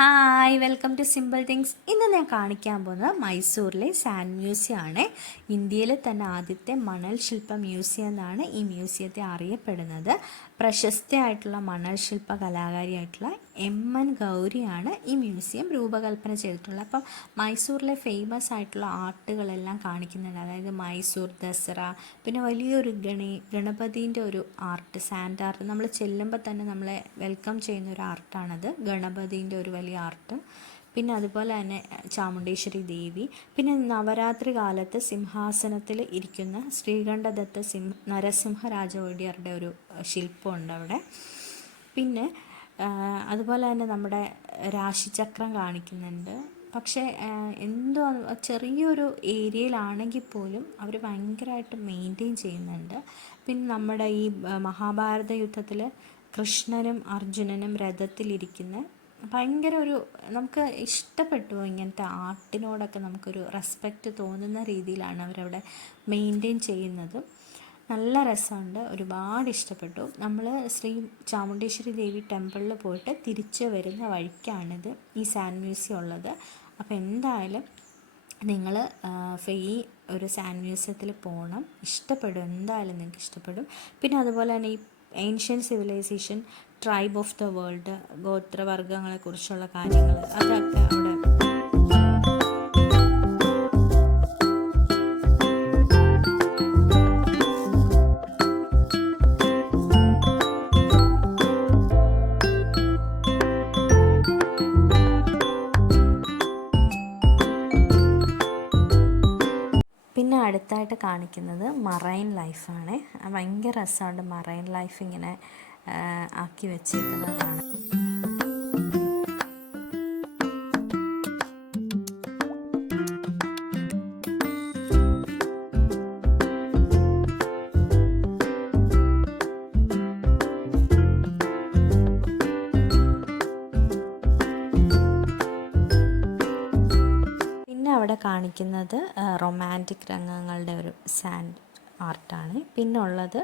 Hi welcome to simple things ഇന്ന് ഞാൻ കാണിക്കാൻ പോകുന്നത് മൈസൂരിലെ സാൻഡ് മ്യൂസിയം ആണ് ഇന്ത്യയിലെ തന്നെ ആദ്യത്തെ മണൽ ശില്പ മ്യൂസിയം എന്നാണ് ഈ മ്യൂസിയത്തെ അറിയപ്പെടുന്നത്. പ്രശസ്തയായിട്ടുള്ള മണൽ ശില്പ കലാകാരിയായിട്ടുള്ള എം എൻ ഗൗരിയാണ് ഈ മ്യൂസിയം രൂപകൽപ്പന ചെയ്തിട്ടുള്ളത്. അപ്പം മൈസൂരിലെ ഫേമസ് ആയിട്ടുള്ള ആർട്ടുകളെല്ലാം കാണിക്കുന്നുണ്ട്. അതായത് മൈസൂർ ദസറ പിന്നെ വലിയൊരു ഗണി ഗണപതിന്റെ ഒരു ആർട്ട് സാൻഡ് ആർട്ട്. നമ്മൾ ചെല്ലുമ്പോൾ തന്നെ നമ്മളെ വെൽക്കം ചെയ്യുന്ന ഒരു ആർട്ടാണത്. ഗണപതിന്റെ ഒരു വലിയ ആർട്ട്. പിന്നെ അതുപോലെ തന്നെ ചാമുണ്ടേശ്വരി ദേവി. പിന്നെ നവരാത്രി കാലത്ത് സിംഹാസനത്തിൽ ഇരിക്കുന്ന ശ്രീകണ്ഠദത്ത സിംഹ നരസിംഹ രാജവടിയറുടെ ഒരു ശില്പമുണ്ട് അവിടെ. പിന്നെ അതുപോലെ തന്നെ നമ്മുടെ രാശിചക്രം കാണിക്കുന്നുണ്ട്. പക്ഷേ എന്തോ ചെറിയൊരു ഏരിയയിലാണെങ്കിൽ പോലും അവർ ഭയങ്കരമായിട്ട് മെയിന്റെയിൻ ചെയ്യുന്നുണ്ട്. പിന്നെ നമ്മുടെ ഈ മഹാഭാരത യുദ്ധത്തിൽ കൃഷ്ണനും അർജുനനും രഥത്തിലിരിക്കുന്ന ഭയങ്കര ഒരു നമുക്ക് ഇഷ്ടപ്പെട്ടു ഇങ്ങനത്തെ ആർട്ടിനോടൊക്കെ നമുക്കൊരു റെസ്പെക്റ്റ് തോന്നുന്ന രീതിയിലാണ് അവരവിടെ മെയിന്റെയിൻ ചെയ്യുന്നത്. നല്ല രസമുണ്ട്. ഒരുപാട് ഇഷ്ടപ്പെട്ടു. നമ്മൾ ശ്രീ ചാമുണ്ടേശ്വരി ദേവി ടെമ്പിളിൽ പോയിട്ട് തിരിച്ചു വരുന്ന വഴിക്കാണിത് ഈ സാൻഡ് മ്യൂസിയം ഉള്ളത്. അപ്പോൾ എന്തായാലും നിങ്ങൾ ഈ ഒരു സാൻഡ് മ്യൂസിയത്തിൽ പോകണം ഇഷ്ടപ്പെടും. എന്തായാലും നിങ്ങൾക്ക് ഇഷ്ടപ്പെടും. പിന്നെ അതുപോലെ തന്നെ ഈ ancient civilisation tribe of the world ഗോത്രവർഗങ്ങളെക്കുറിച്ചുള്ള കാര്യങ്ങൾ അതൊക്കെ അവിടെ അടുത്തായിട്ട് കാണിക്കുന്നത് മറൈൻ ലൈഫാണ്. ഭയങ്കര രസമുണ്ട് മറൈൻ ലൈഫ് ഇങ്ങനെ ആക്കി വെച്ചേക്കുന്നത് കാണിക്കുന്നത് റൊമാന്റിക് രംഗങ്ങളുടെ ഒരു സാൻഡ് ആർട്ടാണ്. പിന്നെ ഉള്ളത്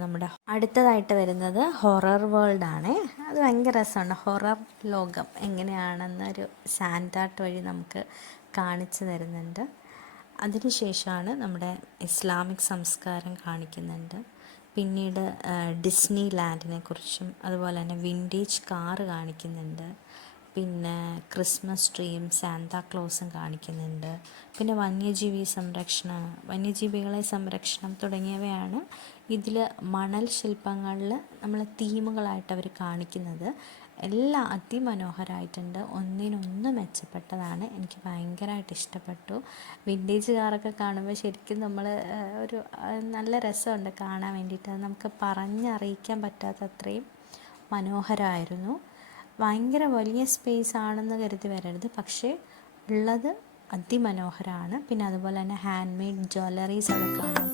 നമ്മുടെ അടുത്തതായിട്ട് വരുന്നത് ഹൊറർ വേൾഡ് ആണ് അത് ഭയങ്കര രസമാണ്. ഹൊറർ ലോകം എങ്ങനെയാണെന്നൊരു സാൻഡ് ആർട്ട് വഴി നമുക്ക് കാണിച്ചു തരുന്നുണ്ട്. അതിനുശേഷമാണ് നമ്മുടെ ഇസ്ലാമിക് സംസ്കാരം കാണിക്കുന്നുണ്ട്. പിന്നീട് ഡിസ്നി ലാൻഡിനെ കുറിച്ചും അതുപോലെ തന്നെ വിന്റേജ് കാറ് കാണിക്കുന്നുണ്ട്. പിന്നെ ക്രിസ്മസ് ട്രീയും സാന്താ ക്ലോസും കാണിക്കുന്നുണ്ട്. പിന്നെ വന്യജീവി സംരക്ഷണ വന്യജീവികളെ സംരക്ഷണം തുടങ്ങിയവയാണ് ഇതിൽ മണൽ ശില്പങ്ങളിൽ നമ്മളെ തീമുകളായിട്ട് അവർ കാണിക്കുന്നത്. എല്ലാം അതിമനോഹരമായിട്ടുണ്ട് ഒന്നിനൊന്ന് മെച്ചപ്പെട്ടതാണ്. എനിക്ക് ഭയങ്കരമായിട്ട് ഇഷ്ടപ്പെട്ടു. വിന്റേജ് കാറൊക്കെ കാണുമ്പോൾ ശരിക്കും നമ്മൾ ഒരു നല്ല രസമുണ്ട് കാണാൻ വേണ്ടിയിട്ട്. നമുക്ക് പറഞ്ഞറിയിക്കാൻ പറ്റാത്ത അത്രയും മനോഹരമായിരുന്നു ഭയങ്കര വലിയ സ്പേസ് ആണെന്ന് കരുതി വരരുത്. പക്ഷേ ഉള്ളത് അതിമനോഹരമാണ് പിന്നെ അതുപോലെ തന്നെ ഹാൻഡ് മെയ്ഡ് ജ്വല്ലറീസ് അവിടെ കാണാം